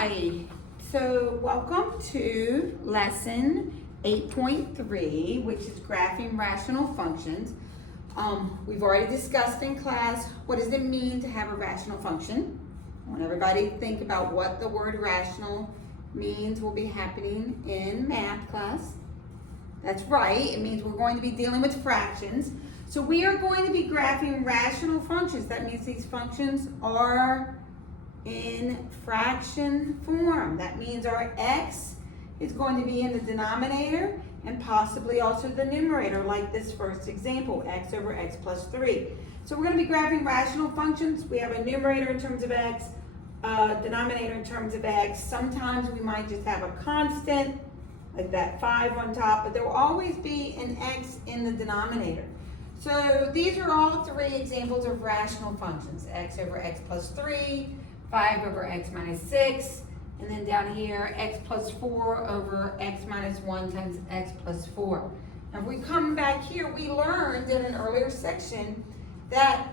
Hi, so welcome to lesson 8.3, which is graphing rational functions. We've already discussed in class what does it mean to have a rational function. I want everybody to think about what the word rational means will be happening in math class. That's right, it means we're going to be dealing with fractions. So we are going to be graphing rational functions. That means these functions are in fraction form. That means our x is going to be in the denominator and possibly also the numerator, like this first example, x over x plus 3. So we're going to be graphing rational functions. We have a numerator in terms of x, denominator in terms of x. Sometimes we might just have a constant, like that 5 on top, but there will always be an x in the denominator. So these are all three examples of rational functions, x over x plus 3, 5 over x minus 6, and then down here, x plus 4 over x minus 1 times x plus 4. Now if we come back here, we learned in an earlier section that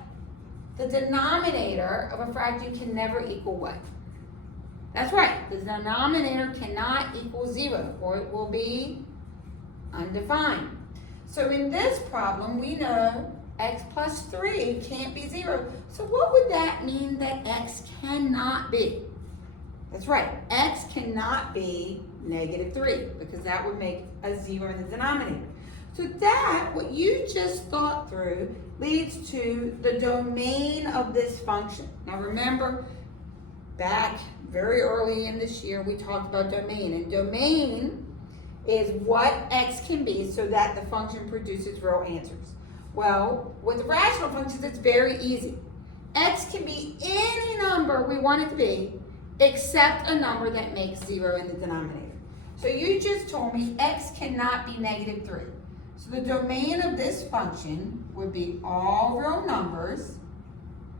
the denominator of a fraction can never equal what? That's right, the denominator cannot equal 0, or it will be undefined. So in this problem, we know x plus 3 can't be 0. So what would that mean that x cannot be? That's right, x cannot be negative 3 because that would make a 0 in the denominator. So that, what you just thought through, leads to the domain of this function. Now remember, back very early in this year, we talked about domain. And domain is what x can be so that the function produces real answers. Well, with rational functions, it's very easy. X can be any number we want it to be, except a number that makes 0 in the denominator. So you just told me x cannot be negative 3. So the domain of this function would be all real numbers,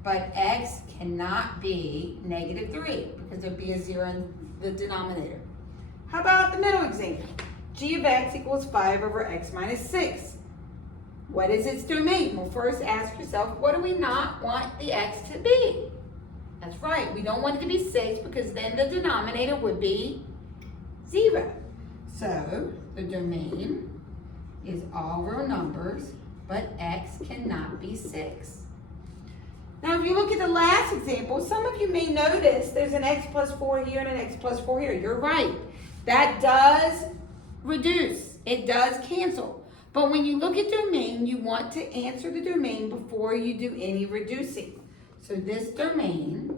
but x cannot be negative 3 because there'd be a 0 in the denominator. How about the middle example? G of x equals 5 over x minus 6. What is its domain? Well, first ask yourself, what do we not want the x to be? That's right, we don't want it to be 6 because then the denominator would be 0. So the domain is all real numbers, but x cannot be 6. Now, if you look at the last example, some of you may notice there's an x plus 4 here and an x plus 4 here. You're right. That does reduce. It does cancel. But when you look at domain, you want to answer the domain before you do any reducing. So this domain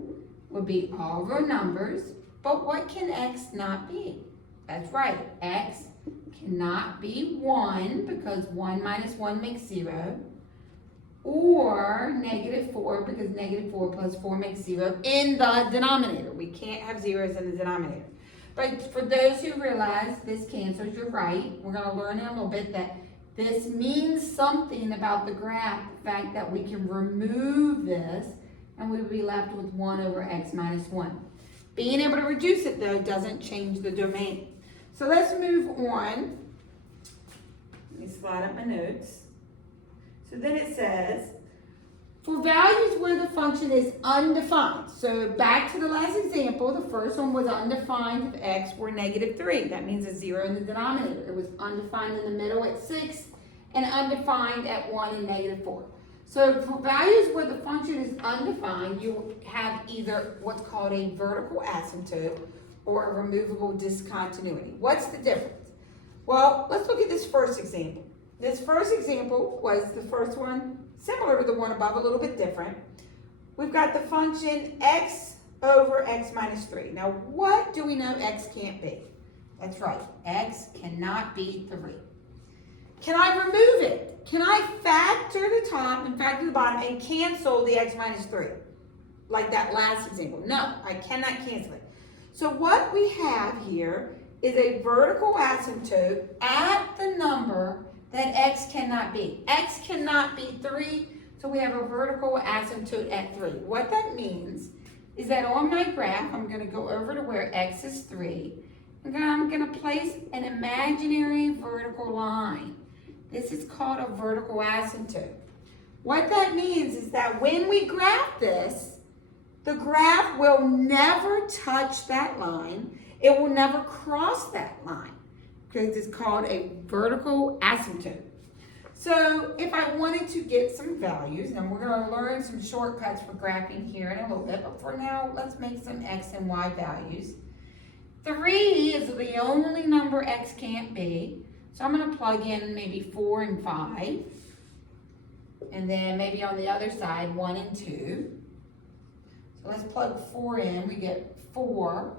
would be all real numbers, but what can x not be? That's right, x cannot be 1 because 1 minus 1 makes 0, or negative 4 because negative 4 plus 4 makes 0 in the denominator. We can't have zeros in the denominator. But for those who realize this cancels, you're right. We're going to learn in a little bit that this means something about the graph, the fact that we can remove this and we would be left with 1 over x minus 1. Being able to reduce it, though, doesn't change the domain. So let's move on. Let me slide up my notes. So then it says, for values where the function is undefined. So back to the last example, the first one was undefined if x were negative 3. That means a 0 in the denominator. It was undefined in the middle at 6 and undefined at 1 and negative 4. So for values where the function is undefined, you have either what's called a vertical asymptote or a removable discontinuity. What's the difference? Well, let's look at this first example. This first example was the first one, similar to the one above, a little bit different. We've got the function x over x minus 3. Now, what do we know x can't be? That's right, x cannot be 3. Can I remove it? Can I factor the top and factor the bottom and cancel the x minus 3? Like that last example. No, I cannot cancel it. So what we have here is a vertical asymptote at the number that x cannot be. X cannot be 3, so we have a vertical asymptote at 3. What that means is that on my graph, I'm going to go over to where x is 3, and I'm going to place an imaginary vertical line. This is called a vertical asymptote. What that means is that when we graph this, the graph will never touch that line. It will never cross that line because it's called a vertical asymptote. So if I wanted to get some values, and we're going to learn some shortcuts for graphing here in a little bit, but for now, let's make some x and y values. 3 is the only number x can't be, so I'm going to plug in maybe 4 and 5, and then maybe on the other side, 1 and 2. So let's plug 4 in. We get 4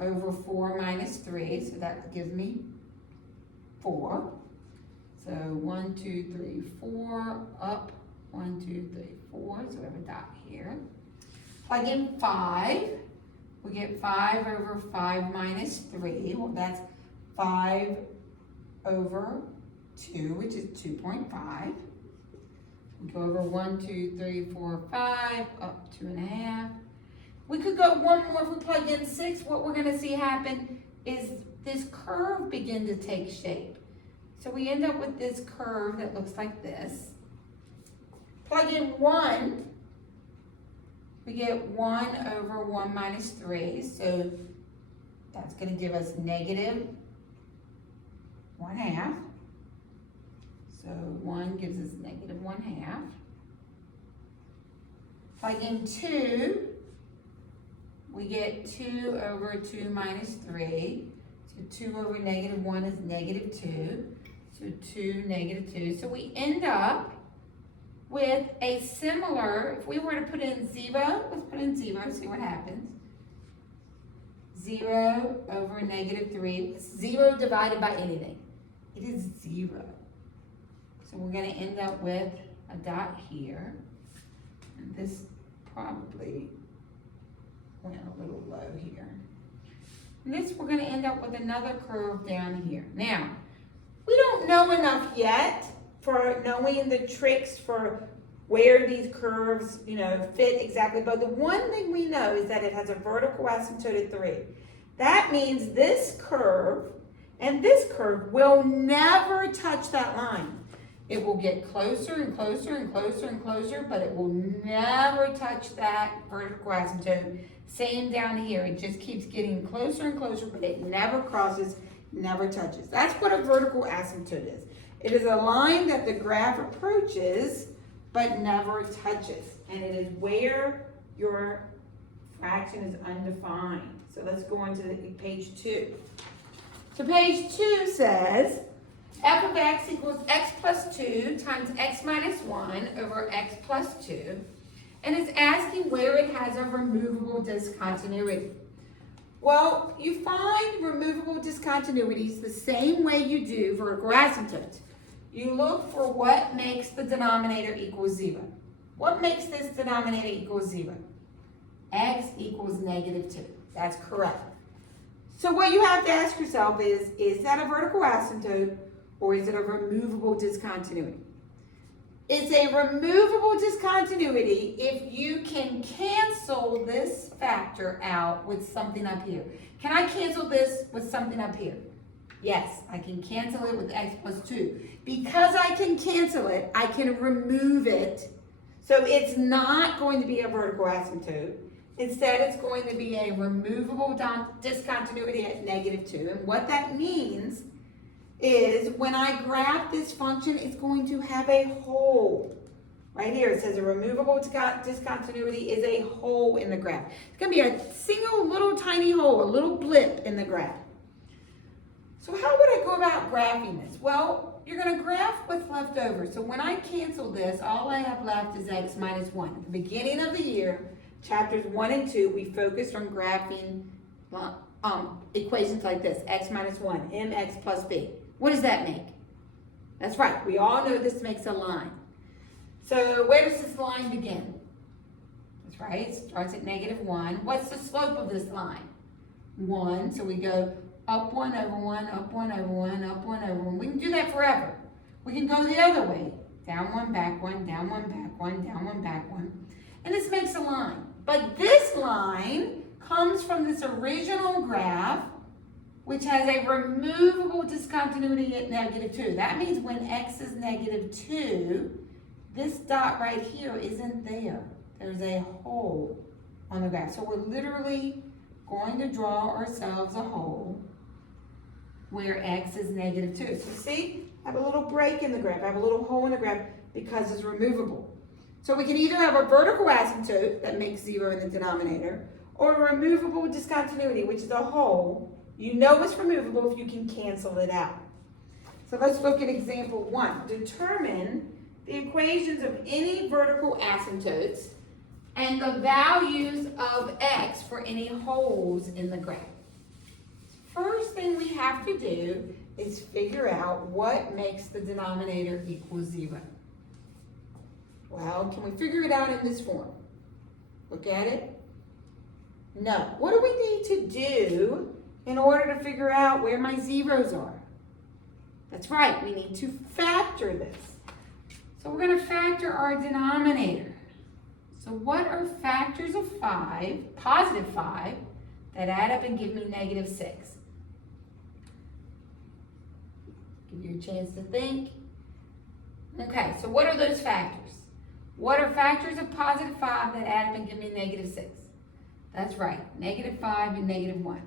over 4 minus 3, so that gives me 4. So 1, 2, 3, 4, up, 1, 2, 3, 4, so we have a dot here. Plug in 5, we get 5 over 5 minus 3, well that's 5 over 2, which is 2.5. We go over 1, 2, 3, 4, 5, up 2.5. We could go one more if we plug in 6. What we're going to see happen is this curve begin to take shape. So we end up with this curve that looks like this. Plug in 1, we get 1 over 1 minus 3, so that's going to give us negative 1/2. So 1 gives us negative 1/2. Plug in 2, we get 2 over 2 minus 3. So 2 over negative 1 is negative 2. So 2, negative 2. So we end up with a similar, if we were to put in 0, let's put in 0, see what happens. 0 over negative 3, 0 divided by anything. It is 0. So we're going to end up with a dot here. And this probably went a little low here. And this, we're going to end up with another curve down here. Now, we don't know enough yet for knowing the tricks for where these curves, fit exactly. But the one thing we know is that it has a vertical asymptote at 3. That means this curve and this curve will never touch that line. It will get closer and closer and closer and closer, but it will never touch that vertical asymptote. Same down here. It just keeps getting closer and closer, but it never crosses, never touches. That's what a vertical asymptote is. It is a line that the graph approaches but never touches. And it is where your fraction is undefined. So let's go on to page 2. So page 2 says f of x equals x plus 2 times x minus 1 over x plus 2. And it's asking where it has a removable discontinuity. Well, you find removable discontinuities the same way you do vertical asymptotes. You look for what makes the denominator equal 0. What makes this denominator equal 0? X equals negative 2. That's correct. So what you have to ask yourself is that a vertical asymptote or is it a removable discontinuity? It's a removable discontinuity if you can cancel this factor out with something up here. Can I cancel this with something up here? Yes, I can cancel it with x plus 2. Because I can cancel it, I can remove it. So it's not going to be a vertical asymptote. Instead, it's going to be a removable discontinuity at negative 2. And what that means is when I graph this function, it's going to have a hole. Right here, it says a removable discontinuity is a hole in the graph. It's going to be a single little tiny hole, a little blip in the graph. So how would I go about graphing this? Well, you're going to graph what's left over. So when I cancel this, all I have left is x minus 1. At the beginning of the year, chapters 1 and 2, we focused on graphing equations like this, x minus 1, mx plus b. What does that make? That's right, we all know this makes a line. So where does this line begin? That's right, it starts at negative 1. What's the slope of this line? 1, so we go up 1 over 1, up 1 over 1, up 1 over 1. We can do that forever. We can go the other way. Down 1, back 1, down 1, back 1, down 1, back 1. And this makes a line. But this line comes from this original graph, which has a removable discontinuity at negative 2. That means when x is negative 2, this dot right here isn't there. there's a hole on the graph. So we're literally going to draw ourselves a hole where x is -2. So see, I have a little break in the graph. I have a little hole in the graph because it's removable. So we can either have a vertical asymptote that makes 0 in the denominator, or a removable discontinuity, which is a hole. You know it's removable if you can cancel it out. So let's look at example 1. Determine the equations of any vertical asymptotes and the values of x for any holes in the graph. First thing we have to do is figure out what makes the denominator equal 0. Well, can we figure it out in this form? Look at it. No. What do we need to do in order to figure out where my zeros are? That's right, we need to factor this. So we're going to factor our denominator. So what are factors of 5, positive 5, that add up and give me -6? Give you a chance to think. Okay, so what are those factors? What are factors of positive 5 that add up and give me -6? That's right, -5 and -1.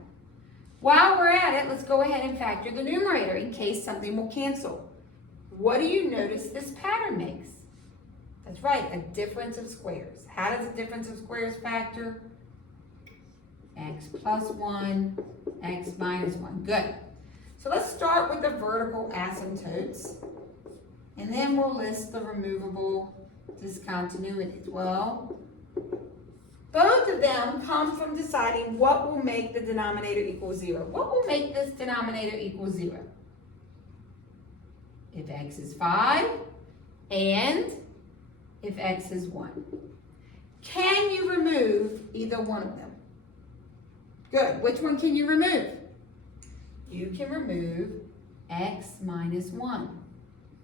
While we're at it, let's go ahead and factor the numerator in case something will cancel. What do you notice this pattern makes? That's right, a difference of squares. How does a difference of squares factor? X plus 1, x minus 1. Good. So let's start with the vertical asymptotes, and then we'll list the removable discontinuities. Well, both of them come from deciding what will make the denominator equal 0. What will make this denominator equal 0? If x is 5 and if x is 1. Can you remove either one of them? Good. Which one can you remove? You can remove x minus 1,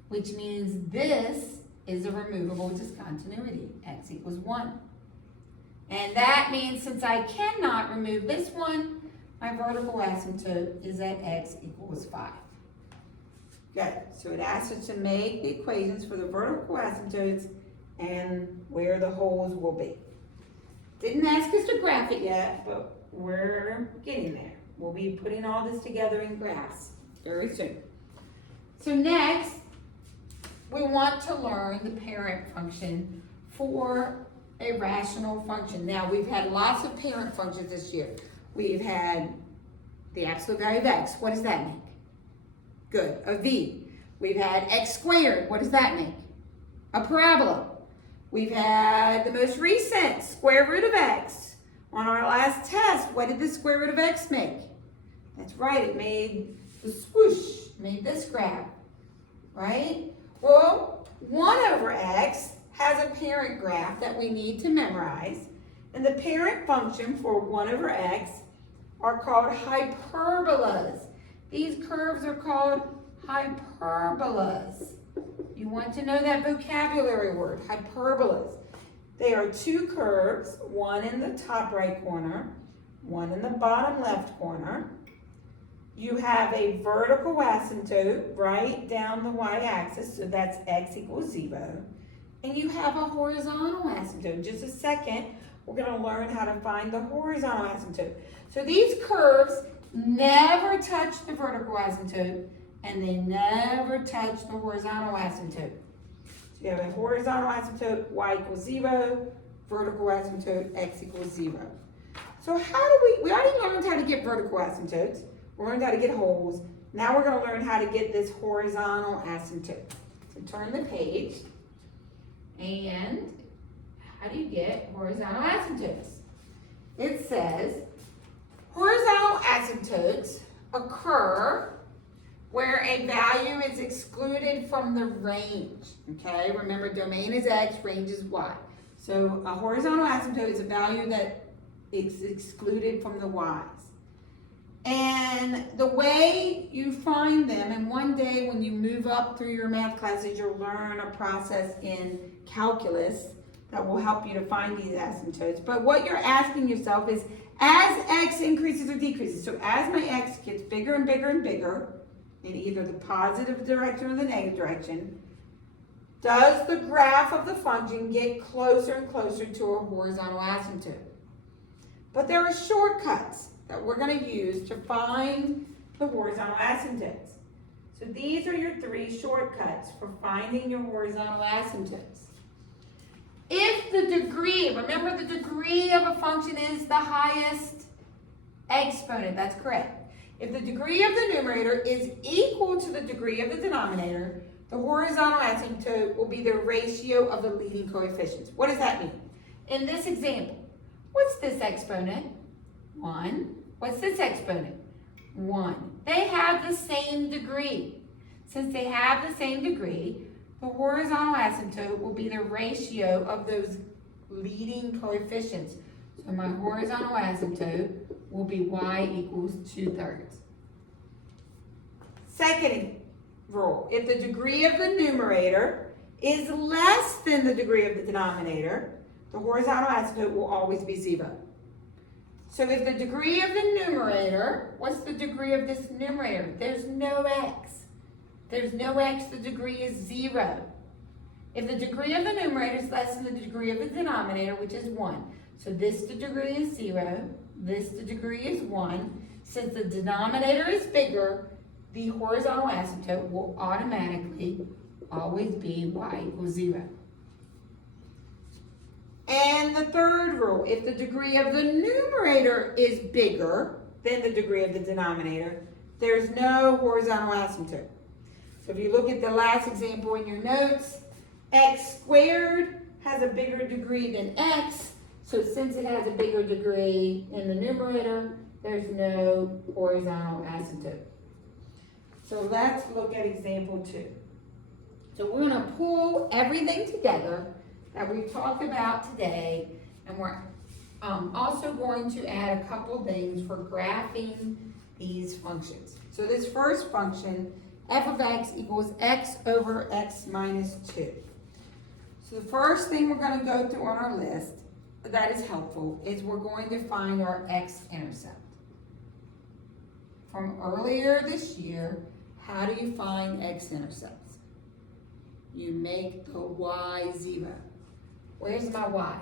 which means this is a removable discontinuity. X equals 1. And that means since I cannot remove this one, my vertical asymptote is at x equals 5. Good. So it asks us to make the equations for the vertical asymptotes and where the holes will be. Didn't ask us to graph it yet, but we're getting there. We'll be putting all this together in graphs very soon. So next, we want to learn the parent function for a rational function. Now, we've had lots of parent functions this year. We've had the absolute value of x. What does that make? Good, a v. We've had x squared. What does that make? A parabola. We've had the most recent square root of x. On our last test, what did the square root of x make? That's right, it made the swoosh, made this graph, right? Well, 1 over x has a parent graph that we need to memorize, and the parent function for 1 over x are called hyperbolas. These curves are called hyperbolas. You want to know that vocabulary word, hyperbolas. They are 2 curves, one in the top right corner, one in the bottom left corner. You have a vertical asymptote right down the y-axis, so that's x equals 0. And you have a horizontal asymptote. In just a second, we're going to learn how to find the horizontal asymptote. So these curves never touch the vertical asymptote, and they never touch the horizontal asymptote. So you have a horizontal asymptote, y equals 0, vertical asymptote, x equals 0. So how do we already learned how to get vertical asymptotes. We learned how to get holes. Now we're going to learn how to get this horizontal asymptote. So turn the page. And how do you get horizontal asymptotes? It says horizontal asymptotes occur where a value is excluded from the range. Okay, remember domain is x, range is y. So a horizontal asymptote is a value that is excluded from the y's. And the way you find them, and one day when you move up through your math classes, you'll learn a process in calculus that will help you to find these asymptotes. But what you're asking yourself is, as x increases or decreases, so as my x gets bigger and bigger and bigger, in either the positive direction or the negative direction, does the graph of the function get closer and closer to a horizontal asymptote. But there are shortcuts that we're going to use to find the horizontal asymptotes. So these are your three shortcuts for finding your horizontal asymptotes. If the degree, remember the degree of a function is the highest exponent, that's correct. If the degree of the numerator is equal to the degree of the denominator, the horizontal asymptote will be the ratio of the leading coefficients. What does that mean? In this example, what's this exponent? 1. What's this exponent? 1. They have the same degree. Since they have the same degree, the horizontal asymptote will be the ratio of those leading coefficients. So my horizontal asymptote will be y equals 2/3. Second rule, if the degree of the numerator is less than the degree of the denominator, the horizontal asymptote will always be 0. So if the degree of the numerator, what's the degree of this numerator? There's no x. There's no x, the degree is 0. If the degree of the numerator is less than the degree of the denominator, which is 1, so this the degree is 0, this the degree is 1. Since the denominator is bigger, the horizontal asymptote will automatically always be y equals 0. And the third rule, if the degree of the numerator is bigger than the degree of the denominator, there's no horizontal asymptote. So if you look at the last example in your notes, x squared has a bigger degree than x, so since it has a bigger degree in the numerator, there's no horizontal asymptote. So let's look at example 2. So we're going to pull everything together that we've talked about today, and we're also going to add a couple things for graphing these functions. So this first function, f of x equals x over x minus 2. So the first thing we're going to go through on our list that is helpful is we're going to find our x-intercept. From earlier this year, how do you find x-intercepts? You make the y 0. Where's my y?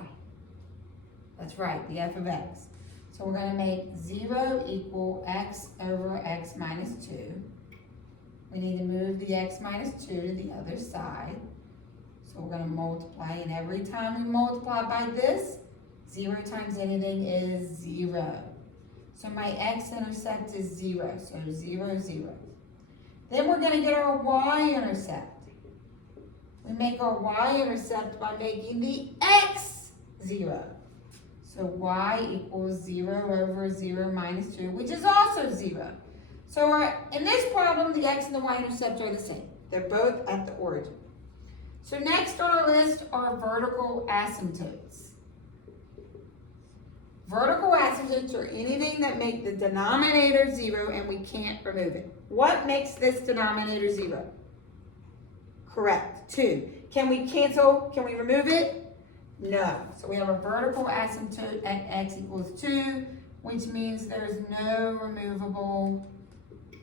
That's right, the f of x. So we're going to make 0 equal x over x minus 2. We need to move the x minus 2 to the other side. So we're going to multiply, and every time we multiply by this, 0 times anything is 0. So my x-intercept is 0, so 0, 0. Then we're going to get our y-intercept. We make our y-intercept by making the x 0. So y equals 0 over 0 minus 2, which is also 0. So in this problem, the x and the y-intercept are the same. They're both at the origin. So next on our list are vertical asymptotes. Vertical asymptotes are anything that make the denominator 0 and we can't remove it. What makes this denominator 0? Correct, 2. Can we cancel? Can we remove it? No. So we have a vertical asymptote at x equals 2, which means there's no removable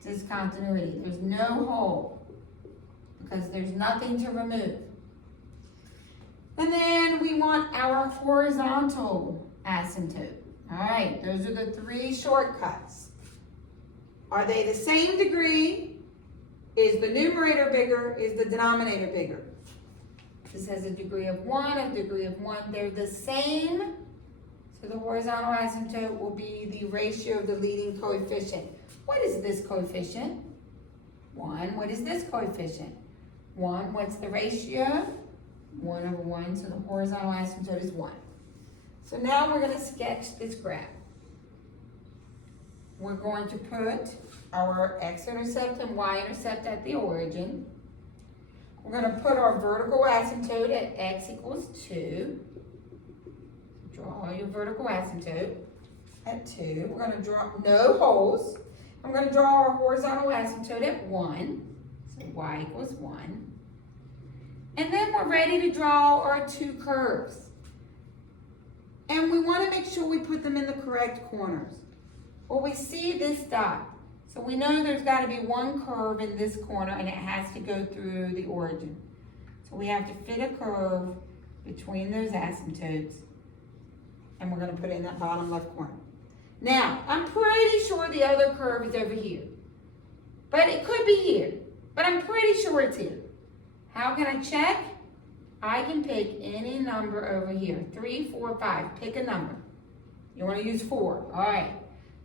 discontinuity. There's no hole because there's nothing to remove. And then we want our horizontal asymptote. All right, those are the 3 shortcuts. Are they the same degree? Is the numerator bigger? Is the denominator bigger? This has a degree of 1, a degree of 1. They're the same. So the horizontal asymptote will be the ratio of the leading coefficient. What is this coefficient? 1. What is this coefficient? 1. What's the ratio? 1 over 1. So the horizontal asymptote is 1. So now we're going to sketch this graph. We're going to put our x-intercept and y-intercept at the origin. We're going to put our vertical asymptote at x equals 2. Draw your vertical asymptote at 2. We're going to draw no holes. I'm going to draw our horizontal asymptote at 1. So y equals 1. And then we're ready to draw our 2 curves. And we want to make sure we put them in the correct corners. Well, we see this dot. So we know there's got to be one curve in this corner and it has to go through the origin. So we have to fit a curve between those asymptotes, and we're going to put it in that bottom left corner. Now, I'm pretty sure the other curve is over here, but it could be here, but I'm pretty sure it's here. How can I check? I can pick any number over here, 3, 4, 5, pick a number. You want to use 4, all right.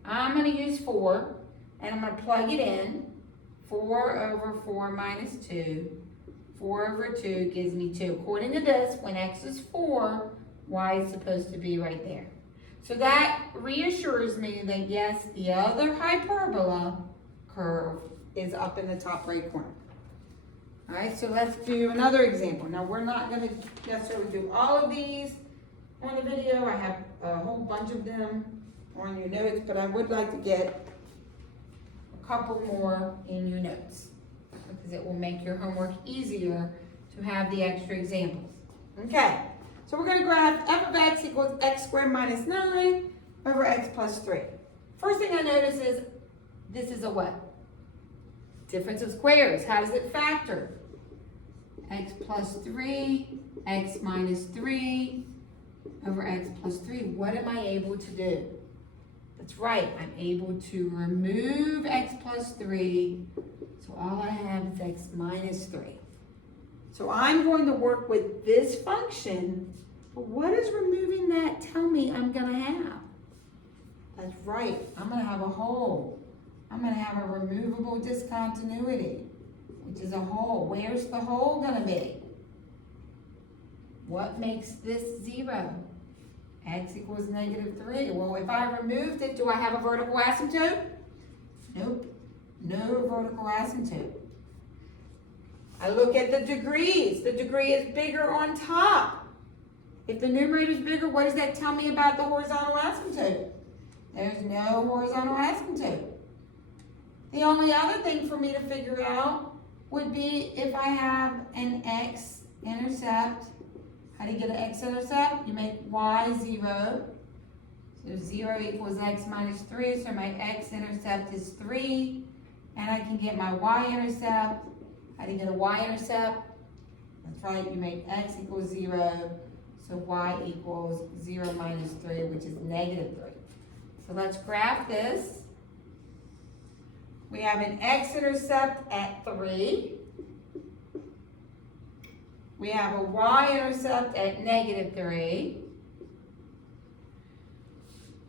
I'm going to use 4, and I'm going to plug it in. 4 over 4 minus 2. 4 over 2 gives me 2. According to this, when x is 4, y is supposed to be right there. So that reassures me that yes, the other hyperbola curve is up in the top right corner. All right, so let's do another example. Now, we're not going to necessarily do all of these on the video. I have a whole bunch of them on your notes, but I would like to get a couple more in your notes because it will make your homework easier to have the extra examples. Okay, so we're going to graph f of x equals x squared minus 9 over x plus 3. First thing I notice is this is a what? Difference of squares. How does it factor? X plus 3, x minus 3 over x plus 3. What am I able to do? That's right, I'm able to remove x plus 3, so all I have is x minus 3. So I'm going to work with this function, but what does removing that tell me I'm going to have? That's right, I'm going to have a hole. I'm going to have a removable discontinuity, which is a hole. Where's the hole going to be? What makes this 0? X equals negative 3. Well, if I removed it, do I have a vertical asymptote? Nope. No vertical asymptote. I look at the degrees. The degree is bigger on top. If the numerator is bigger, what does that tell me about the horizontal asymptote? There's no horizontal asymptote. The only other thing for me to figure out would be if I have an x-intercept. How do you get an x-intercept? You make y 0. So 0 equals x minus 3. So my x-intercept is 3. And I can get my y-intercept. How do you get a y-intercept? That's right, you make x equals 0. So y equals 0 minus 3, which is negative 3. So let's graph this. We have an x-intercept at 3. We have a y-intercept at negative 3.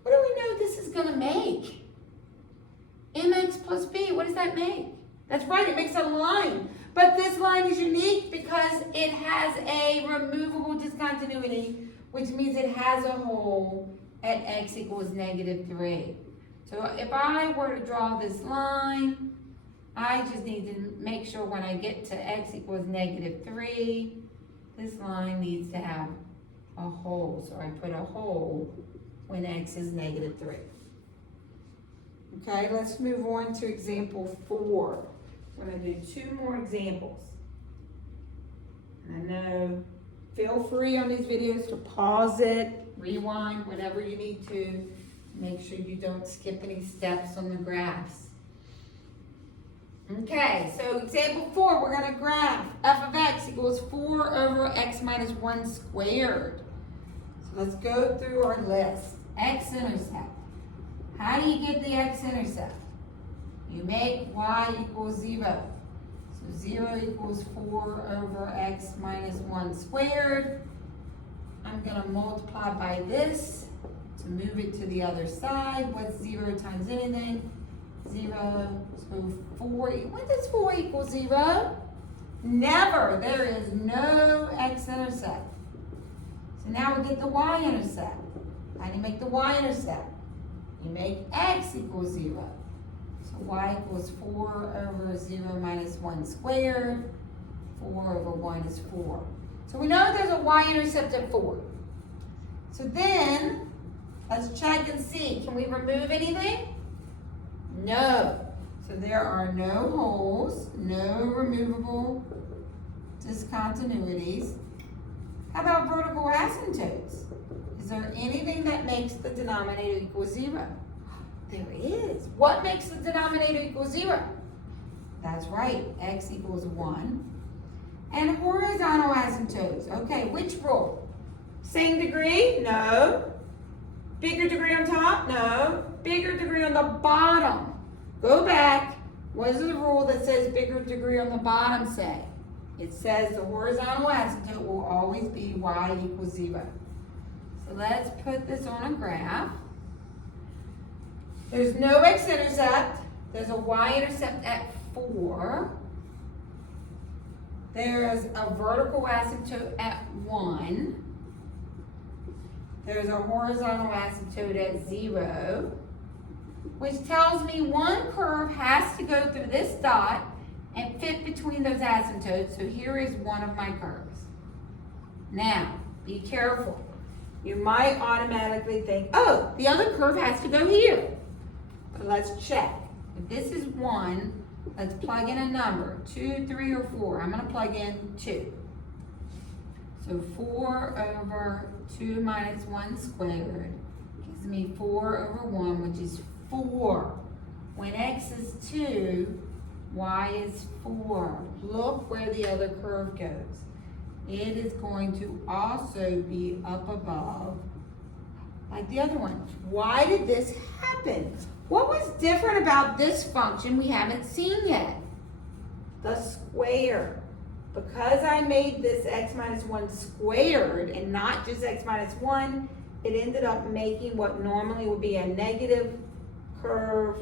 What do we know this is going to make? Mx plus b, what does that make? That's right, it makes a line. But this line is unique because it has a removable discontinuity, which means it has a hole at x equals negative 3. So if I were to draw this line, I just need to make sure when I get to x equals negative 3, this line needs to have a hole. So I put a hole when x is negative 3. Okay, let's move on to example 4. We're going to do 2 more examples. And I know, feel free on these videos to pause it, rewind, whatever you need to. Make sure you don't skip any steps on the graphs. Okay, so example 4, we're going to graph f of x equals 4 over x minus 1 squared. So let's go through our list. X-intercept. How do you get the x-intercept? You make y equals 0. So 0 equals 4 over x minus 1 squared. I'm going to multiply by this to move it to the other side. What's 0 times anything? 0. So 4. When does 4 equal 0? Never. There is no x-intercept. So now we get the y-intercept. How do you make the y-intercept? You make x equals 0. So y equals 4 over 0 minus 1 squared. 4 over 1 is 4. So we know there's a y-intercept at 4. So then, let's check and see. Can we remove anything? No. So there are no holes, no removable discontinuities. How about vertical asymptotes? Is there anything that makes the denominator equal 0? There is. What makes the denominator equal 0? That's right, x equals 1. and horizontal asymptotes. Okay, which rule? Same degree? No. Bigger degree on top? No. Bigger degree on the bottom. Go back. What is the rule that says bigger degree on the bottom say? It says the horizontal asymptote will always be y equals 0. So let's put this on a graph. There's no x-intercept. There's a y-intercept at 4. There's a vertical asymptote at 1. There's a horizontal asymptote at 0, which tells me one curve has to go through this dot and fit between those asymptotes. So here is one of my curves. Now, be careful. You might automatically think, oh, the other curve has to go here. But let's check. If this is 1, let's plug in a number, 2, 3, or 4. I'm going to plug in 2. So 4 over 2 minus 1 squared gives me 4 over 1, which is 4. When x is 2, y is 4. Look where the other curve goes. It is going to also be up above like the other one. Why did this happen? What was different about this function we haven't seen yet? The square. Because I made this x minus 1 squared and not just x minus 1, it ended up making what normally would be a negative curve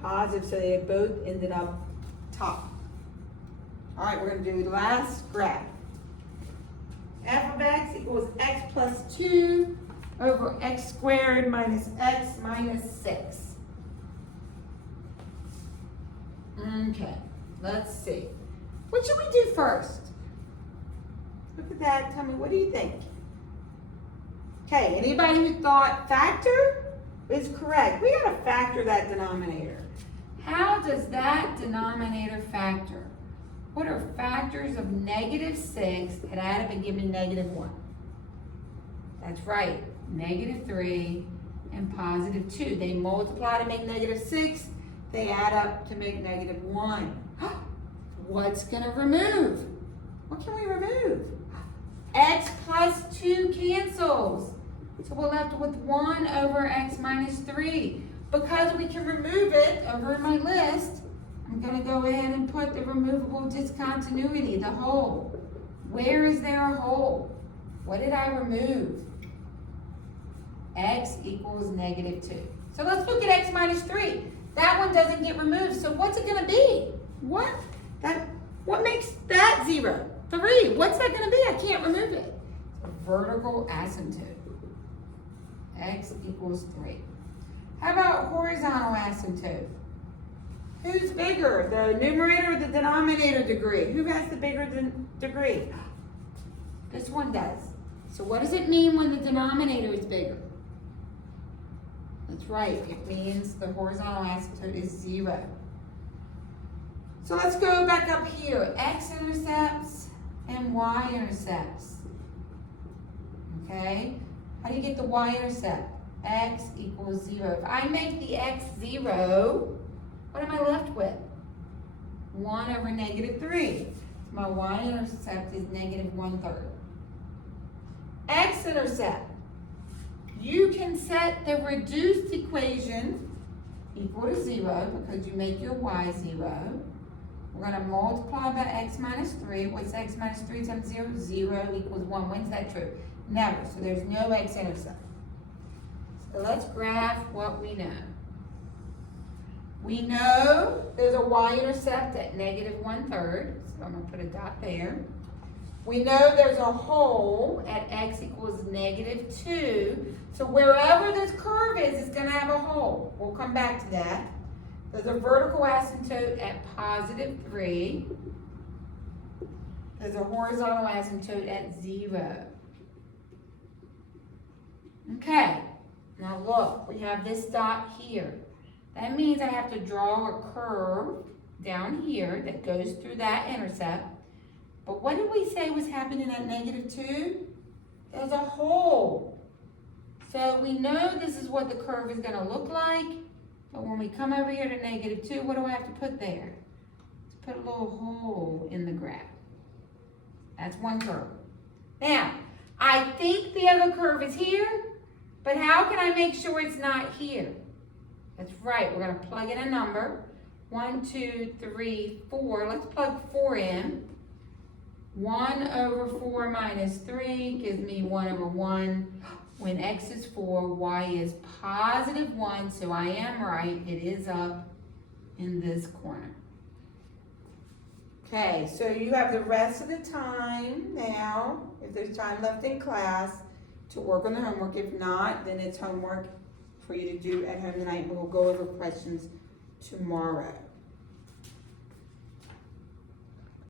positive, so they both ended up top. All right, we're going to do the last graph. F of x equals x plus 2 over x squared minus x minus 6. Okay, let's see. What should we do first? Look at that. Tell me, what do you think? Okay, anybody who thought factor is correct. We got to factor that denominator. How does that denominator factor? What are factors of negative 6 that add up and give me negative 1? That's right, negative 3 and positive 2. They multiply to make negative 6. They add up to make negative 1. What's going to remove? What can we remove? X plus 2 cancels. So we're left with 1 over x minus 3. Because we can remove it over in my list, I'm going to go ahead and put the removable discontinuity, the hole. Where is there a hole? What did I remove? X equals negative 2. So let's look at x minus 3. That one doesn't get removed. So what's it going to be? What makes that 0? 3. What's that going to be? I can't remove it. A vertical asymptote. X equals 3. How about horizontal asymptote? Who's bigger, the numerator or the denominator degree? Who has the bigger degree? This one does. So what does it mean when the denominator is bigger? That's right, it means the horizontal asymptote is 0. So let's go back up here. X-intercepts and y-intercepts. Okay? How do you get the y-intercept? X equals 0. If I make the x 0, what am I left with? 1 over negative 3. So my y-intercept is negative 1/3. X-intercept. You can set the reduced equation equal to 0 because you make your y 0. We're going to multiply by x minus 3. What's x minus 3 times 0? 0 equals 1. When's that true? Never. So there's no x-intercept. So let's graph what we know. We know there's a y-intercept at negative 1/3. So I'm going to put a dot there. We know there's a hole at x equals negative 2. So wherever this curve is, it's going to have a hole. We'll come back to that. There's a vertical asymptote at positive 3. There's a horizontal asymptote at 0. Okay, now look, we have this dot here. That means I have to draw a curve down here that goes through that intercept. But what did we say was happening at negative 2? There's a hole. So we know this is what the curve is going to look like. But when we come over here to negative 2, what do I have to put there? Let's put a little hole in the graph. That's one curve. Now, I think the other curve is here, but how can I make sure it's not here? That's right, we're gonna plug in a number. 1, 2, 3, 4. Let's plug 4 in. 1 over 4 minus 3 gives me 1 over 1. When x is 4, y is positive 1, so I am right. It is up in this corner. Okay, so you have the rest of the time now, if there's time left in class, to work on the homework. If not, then it's homework for you to do at home tonight, and we'll go over questions tomorrow.